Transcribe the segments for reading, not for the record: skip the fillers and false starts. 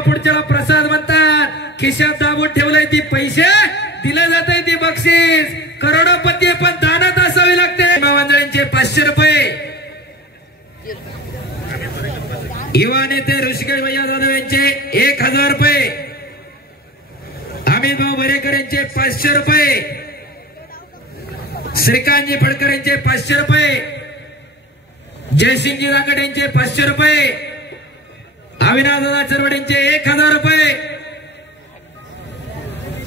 पुढच्याला प्रसाद म्हणतात. खिशात दाबून ठेवलंय ती पैसे दिले जात आहे ती बक्षीस. करोडोपती पण दानात असावी लागते. मावंजळींचे 500 रुपये. युवा नेते ऋषिकेश भैया जाधव यांचे 1000 रुपये. अमित भाऊ बरेकर यांचे 500 रुपये. श्रीकांतजी फडकर यांचे 500 रुपये. जयसिंगजी रांगड यांचे 500 रुपये. अविनाश दादा चरवड यांचे 1000 रुपये.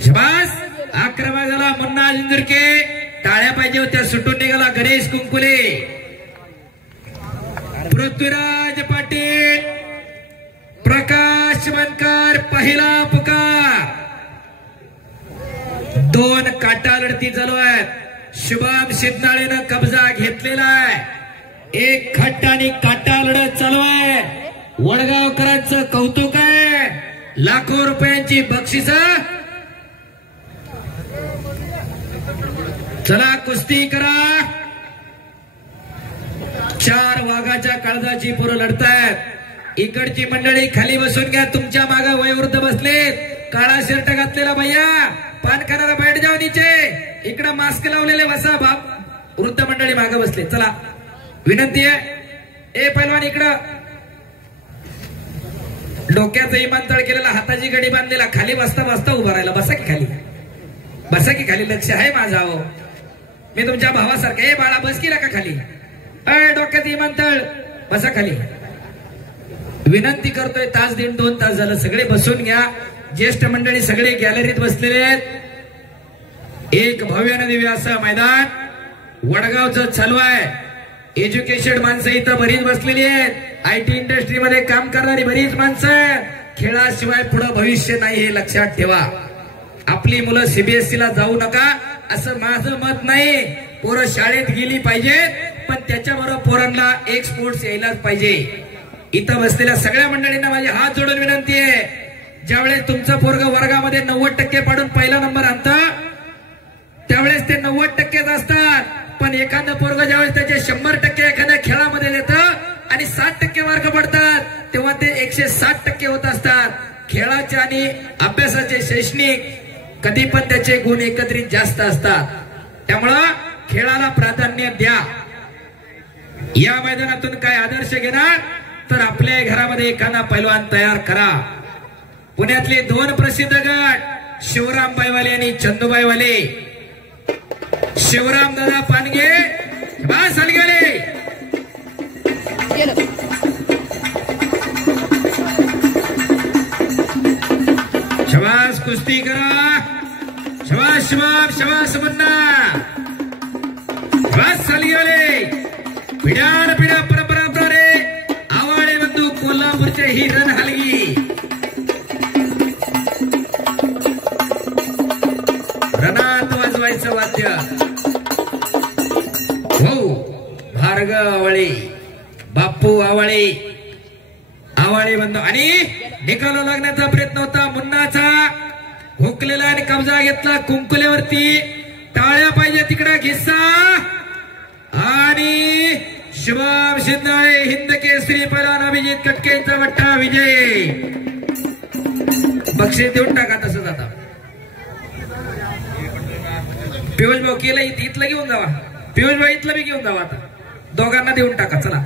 शबास. अक्रमा झाला मुन्ना जिंजुरके. टाळ्या पाहिजे होत्या. सुटून निघाला गणेश कुंकुले. पृथ्वीराज पाटील. प्रकाश बनकर पहिला पुकार. 2 काटा लढती चालू आहेत. शुभम सिद्धनाळेनं कब्जा घेतलेला आहे. 1 खट आणि काटा लढत चालू आहे. वडगावकरांचं कौतुक आहे. लाखो रुपयांची बक्षिस. चला कुस्ती करा. 4 वाघाच्या काळजाची पोरं लढतायत. इकडची मंडळी खाली बसून घ्या. तुमच्या मागे वयोवृद्ध बसलेत. काळा शर्ट घातलेला भैया पान खाणारा बैठ जाऊ नीचे. इकडे मास्क लावलेले बसा. बाप वृद्ध मंडळी मागे बसले. चला विनंती आहे. ए पैलवान इकडं. डोक्याचं इमानतळ केलेला हाताची गडी बांधलेला खाली बसता बसता उभा राहिला. बसा की खाली. बसा की खाली. लक्ष आहे माझा. हो मी तुमच्या भावासारखं. ए बाळा बस केला का खाली. डोक्याचं इमानतळ बसा खाली. विनंती करतोय. तास 1.5-2 तास झालं. सगळे बसून घ्या. ज्येष्ठ मंडळी सगळे गॅलरीत बसलेले आहेत. एक भव्य दिव्य असं मैदान वडगावचं चालू आहे. एज्युकेशन माणसं इथं बरीच बसलेली आहेत. IT इंडस्ट्रीमध्ये काम करणारी बरीच माणसं. खेळाशिवाय पुढे भविष्य नाही हे लक्षात ठेवा. आपली मुलं CBSE ला जाऊ नका असं माझं मत नाही. पोरं शाळेत गेली पाहिजेत पण त्याच्याबरोबर पोरांना एक स्पोर्ट्स यायलाच पाहिजे. इथं बसलेल्या सगळ्या मंडळींना माझी हात जोडून विनंती आहे. ज्यावेळेस तुमचं पोरग वर्गामध्ये 90% पाडून पहिला नंबर आणतं त्यावेळेस ते 90%च असतात. पण एखादं पोरग ज्यावेळेस त्याचे 100% एखाद्या खेळामध्ये देतं आणि 60% मार्क पडतात तेव्हा ते 160% होत असतात. खेळाचे आणि अभ्यासाचे शैक्षणिक कधी पण त्याचे गुण एकत्रित जास्त असतात. त्यामुळं खेळाला प्राधान्य द्या. या मैदानातून काय आदर्श घेणार तर आपल्या घरामध्ये एखादा पैलवान तयार करा. पुण्यातले 2 प्रसिद्ध गट शिवराम बाईवाले आणि चंदूबाई वाले. शिवराम दादा पानगे बस हलगले. शबास कुस्ती करा. शबास शिवाब. शबास मुन्ना. बस हलगले. पिढ्यान पिढ्या परंपरा प्रमाणे आवाळे बंधू कोल्हापूरचे ही रण हलगी. रणात वाजवायचं वाद्य. हो भार्गव आवळे. बापू आवळे. आवळे बंधू. आणि निकाला लागण्याचा प्रयत्न होता मुन्नाचा. हुकलेला आणि कब्जा घेतला कुंकुलेवरती. टाळ्या पाहिजे तिकडे घिस्सा. आणि शुभम सिद्धनाळे हिंद केसरी पैलवान अभिजित कटकेंचा वट्टा विजय. बक्षीस देऊन टाका तसंच. आता पियुष भाऊ केलं इथलं घेऊन जावा. पियुष भाऊ इथलं बी घेऊन जावा. आता दोघांना देऊन टाका. चला.